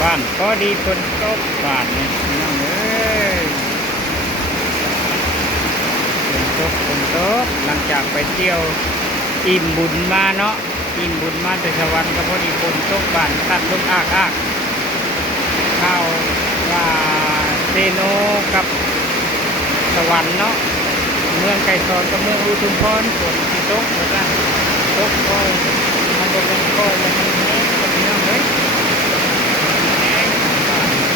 บ้านพอดีฝนตกบาดนี่น้องเอ้ยฝนตกหลังจากไปเที่ยวอิ่มบุญมาเนาะอิ่มบุญมาแต่สวรรค์ก็พอดีฝนตกบ้านตัดลมอากข้าวว่าเซโนกับสวรรค์เนาะเมืองไก่ทอดกับเมืองอุทุมพรฝนที่ตกเหมือนกันตกก็มันจะเป็นก้อยแล้วมันแห้งก็เป็นน้ำเลยแห้ง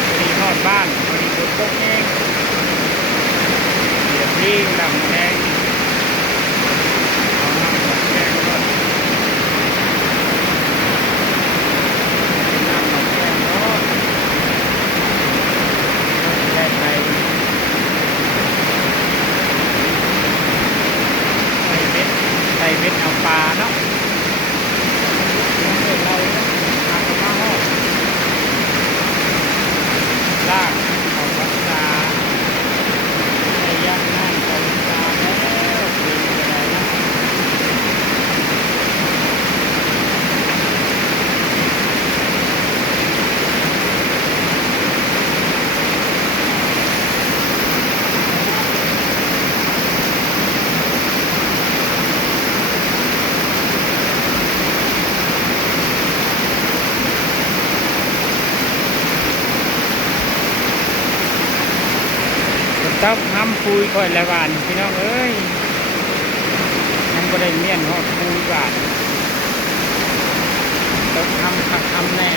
พอดีทอดบ้านพอดีฝนตกแห้งเดี๋ยวที่ลำแห้งเอาน้ำหมดแห้งก็น้ำหมดแห้งเนาะแค่ไหนใส่เม็ดเอาปลาเนาะเราทำกับข้าวลากเอาวัดตาในย่างนั่นเอาวัดตาแล้วเป็นอะไรนะต้องทำปุยก่อนละวันพี่น้องเอ้ยมันก็ได้เมี่ยนหอดปุยบาทต้องทำขัดทำแน่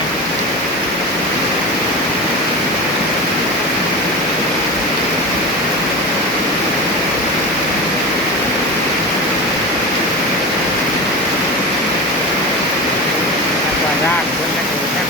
กว่ารากคนละกูนะ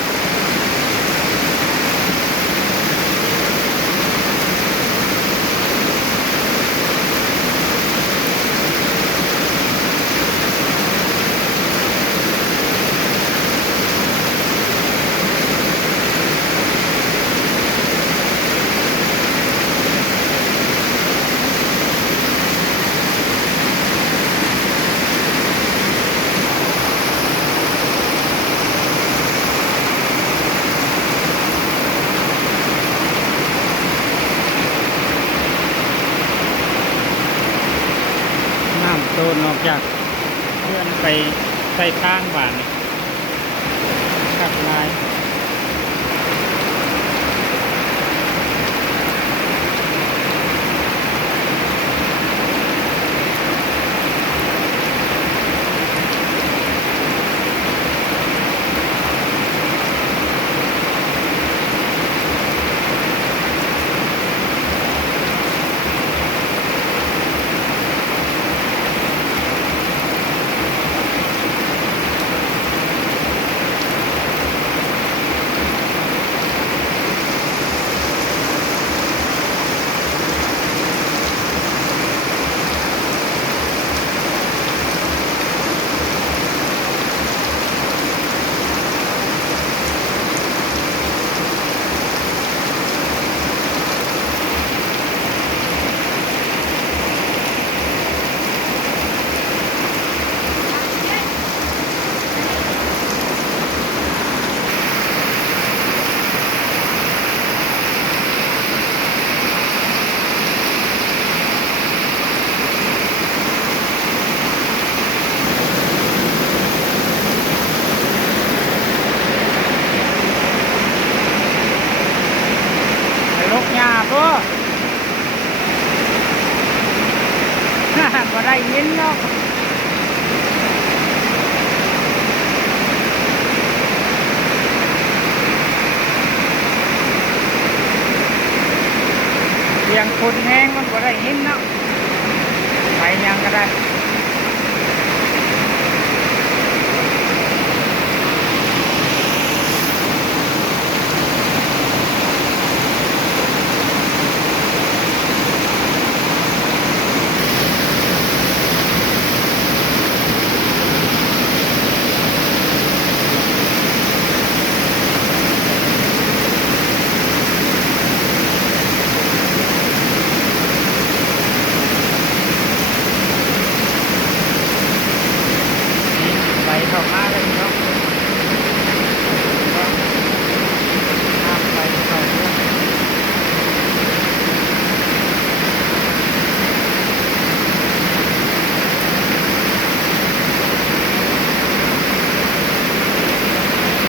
โดนออกจากเพื่อนไปใส่ทางบ้านขับลายก็บ่ได้ยินเนาะเสียงคนแห้งมันบ่ได้ยินเนาะไปยังก็ได้